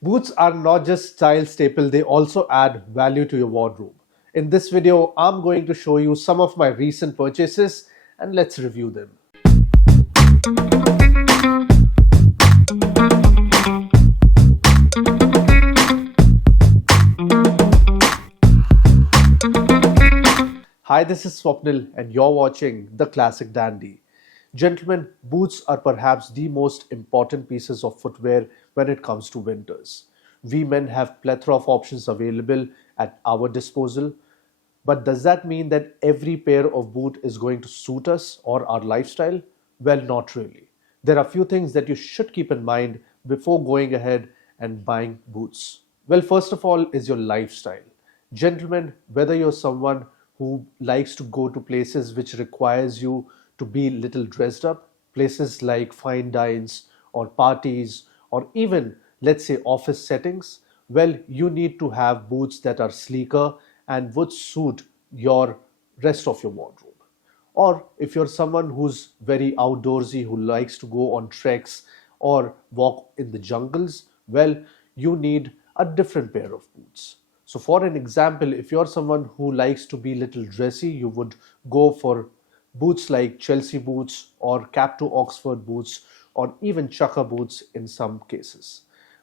Boots are not just style staple, they also add value to your wardrobe. In this video, I'm going to show you some of my recent purchases and let's review them. Hi, this is Swapnil and you're watching The Classic Dandy. Gentlemen, boots are perhaps the most important pieces of footwear when it comes to winters. We men have plethora of options available at our disposal, but does that mean that every pair of boot is going to suit us or our lifestyle? Well, not really. There are a few things that you should keep in mind before going ahead and buying boots. Well, first of all is your lifestyle. Gentlemen, whether you're someone who likes to go to places which requires you to be little dressed up, places like fine dines or parties or even let's say office settings, well, you need to have boots that are sleeker and would suit your rest of your wardrobe. Or if you're someone who's very outdoorsy, who likes to go on treks or walk in the jungles, well, you need a different pair of boots. So for an example, if you're someone who likes to be little dressy, you would go for boots like Chelsea boots or Cap to Oxford boots or even Chukka boots in some cases.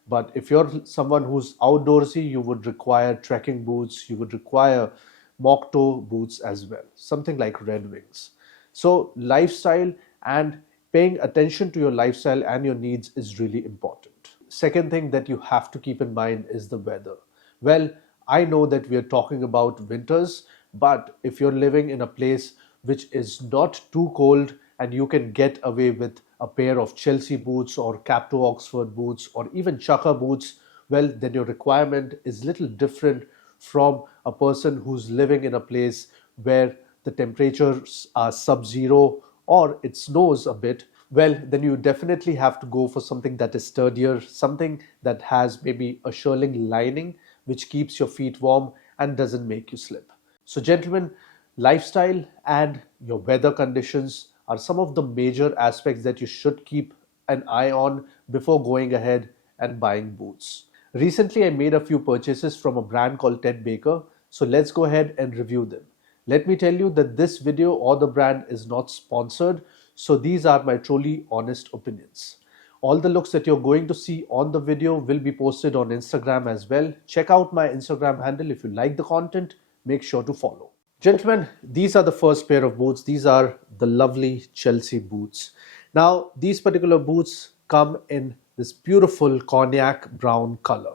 But if you're someone who's outdoorsy, you would require trekking boots, you would require mock toe boots as well, something like Red Wings. So lifestyle and paying attention to your lifestyle and your needs is really important. Second thing that you have to keep in mind is the weather. Well, I know that we are talking about winters, but if you're living in a place which is not too cold and you can get away with a pair of Chelsea boots or Cap to Oxford boots or even Chukka boots, well, then your requirement is little different from a person who's living in a place where the temperatures are sub-zero or it snows a bit. Well, then you definitely have to go for something that is sturdier, something that has maybe a shearling lining which keeps your feet warm and doesn't make you slip. So gentlemen, lifestyle and your weather conditions are some of the major aspects that you should keep an eye on before going ahead and buying boots. Recently, I made a few purchases from a brand called 𝐻𝐵, so let's go ahead and review them. Let me tell you that this video or the brand is not sponsored, so these are my truly honest opinions. All the looks that you're going to see on the video will be posted on Instagram as well. Check out my Instagram handle. If you like the content, make sure to follow. Gentlemen, these are the first pair of boots. These are the lovely Chelsea boots. Now, these particular boots come in this beautiful cognac brown color.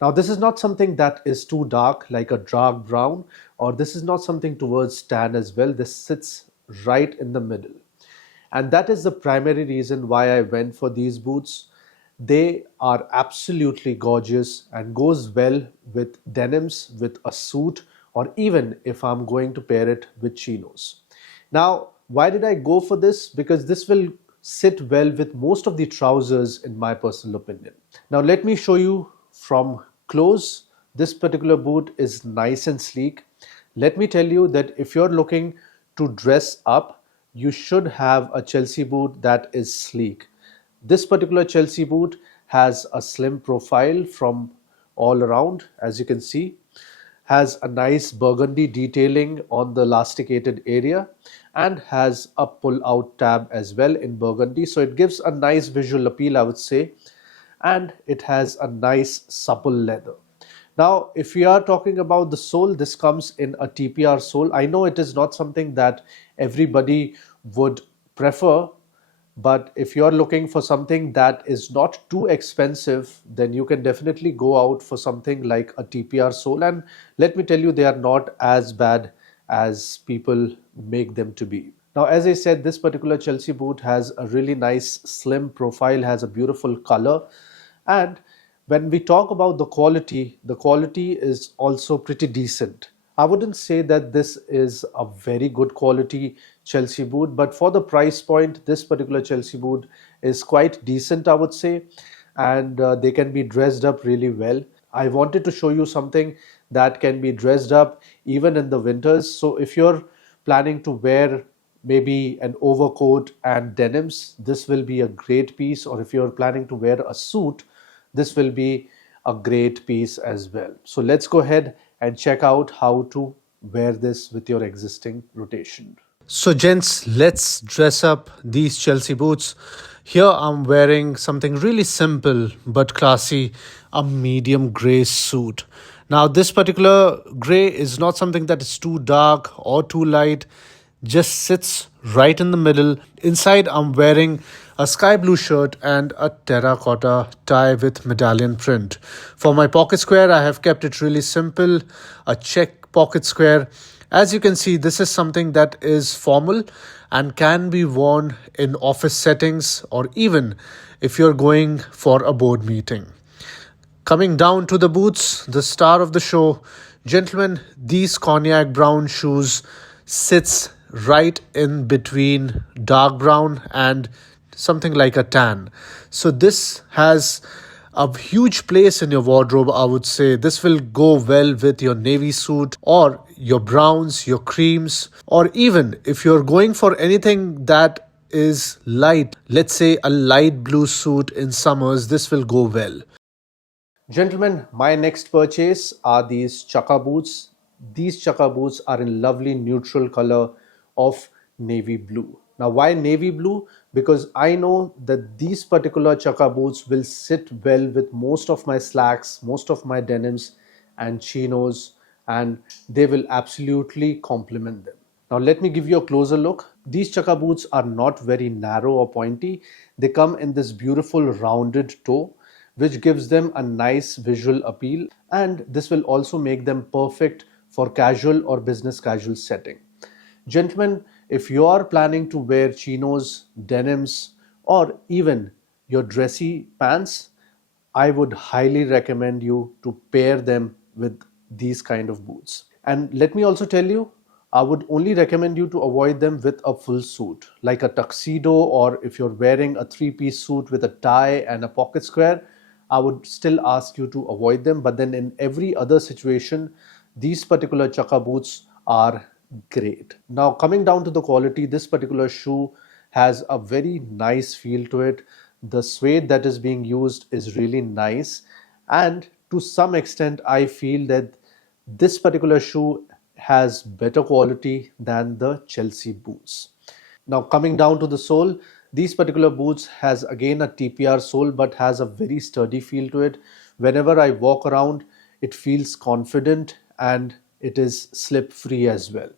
Now, this is not something that is too dark like a dark brown, or this is not something towards tan as well. This sits right in the middle. And that is the primary reason why I went for these boots. They are absolutely gorgeous and goes well with denims, with a suit, or even if I'm going to pair it with chinos. Now, why did I go for this? Because this will sit well with most of the trousers in my personal opinion. Now, let me show you from close. This particular boot is nice and sleek. Let me tell you that if you're looking to dress up, you should have a Chelsea boot that is sleek. This particular Chelsea boot has a slim profile from all around, as you can see, has a nice burgundy detailing on the elasticated area and has a pull-out tab as well in burgundy. So it gives a nice visual appeal, I would say, and it has a nice supple leather. Now, if we are talking about the sole, this comes in a TPR sole. I know it is not something that everybody would prefer, but if you're looking for something that is not too expensive, then you can definitely go out for something like a TPR sole. And let me tell you, they are not as bad as people make them to be. Now, as I said, this particular Chelsea boot has a really nice slim profile, has a beautiful color. And when we talk about the quality is also pretty decent. I wouldn't say that this is a very good quality Chelsea boot, but for the price point, this particular Chelsea boot is quite decent, I would say, and they can be dressed up really well. I wanted to show you something that can be dressed up even in the winters. So if you're planning to wear maybe an overcoat and denims, this will be a great piece. Or if you're planning to wear a suit, this will be a great piece as well. So let's go ahead and check out how to wear this with your existing rotation. So gents, let's dress up these Chelsea boots. Here I'm wearing something really simple but classy, a medium grey suit. Now this particular grey is not something that is too dark or too light, just sits right in the middle. Inside I'm wearing a sky blue shirt and a terracotta tie with medallion print. For my pocket square, I have kept it really simple, a check pocket square. As you can see, this is something that is formal and can be worn in office settings or even if you're going for a board meeting. Coming down to the boots, the star of the show, gentlemen, these cognac brown shoes sits right in between dark brown and something like a tan. So this has a huge place in your wardrobe, I would say. This will go well with your navy suit or your browns, your creams, or even if you're going for anything that is light, let's say a light blue suit in summers, this will go well. Gentlemen, my next purchase are these Chukka boots. These Chukka boots are in lovely neutral color of navy blue. Now why navy blue? Because I know that these particular Chukka boots will sit well with most of my slacks, most of my denims and chinos, and they will absolutely complement them. Now let me give you a closer look. These Chukka boots are not very narrow or pointy. They come in this beautiful rounded toe, which gives them a nice visual appeal, and this will also make them perfect for casual or business casual setting. Gentlemen, if you are planning to wear chinos, denims, or even your dressy pants, I would highly recommend you to pair them with these kind of boots. And let me also tell you, I would only recommend you to avoid them with a full suit, like a tuxedo, or if you're wearing a three-piece suit with a tie and a pocket square, I would still ask you to avoid them. But then in every other situation, these particular Chukka boots are great. Now coming down to the quality, this particular shoe has a very nice feel to it. The suede that is being used is really nice, and to some extent I feel that this particular shoe has better quality than the Chelsea boots. Now coming down to the sole, these particular boots has again a TPR sole but has a very sturdy feel to it. Whenever I walk around, it feels confident and it is slip free as well.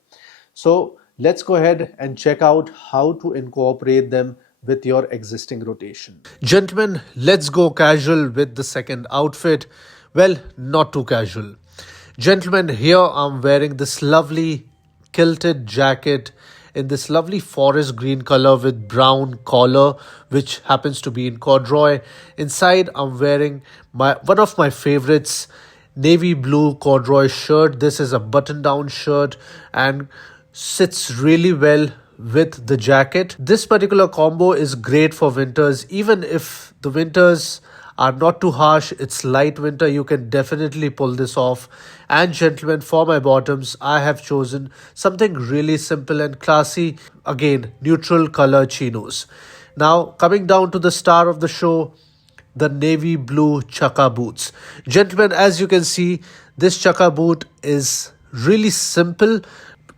So let's go ahead and check out how to incorporate them with your existing rotation. Gentlemen, let's go casual with the second outfit. Well, not too casual. Gentlemen, here I'm wearing this lovely kilted jacket in this lovely forest green color with brown collar, which happens to be in corduroy. Inside I'm wearing one of my favorites, navy blue corduroy shirt. This is a button down shirt and sits really well with the jacket. This particular combo is great for winters. Even if the winters are not too harsh, it's light winter, you can definitely pull this off. And gentlemen, for my bottoms, I have chosen something really simple and classy. Again, neutral color chinos. Now coming down to the star of the show, the navy blue Chukka boots. Gentlemen, as you can see, this Chukka boot is really simple.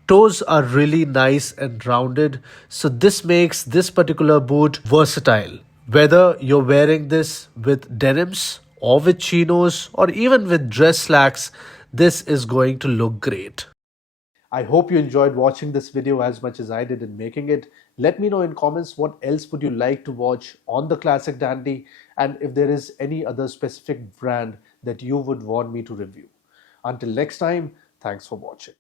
Toes are really nice and rounded, so this makes this particular boot versatile. Whether you're wearing this with denims or with chinos or even with dress slacks, this is going to look great. I hope you enjoyed watching this video as much as I did in making it. Let me know in comments what else would you like to watch on the Classic Dandy, and if there is any other specific brand that you would want me to review. Until next time, thanks for watching.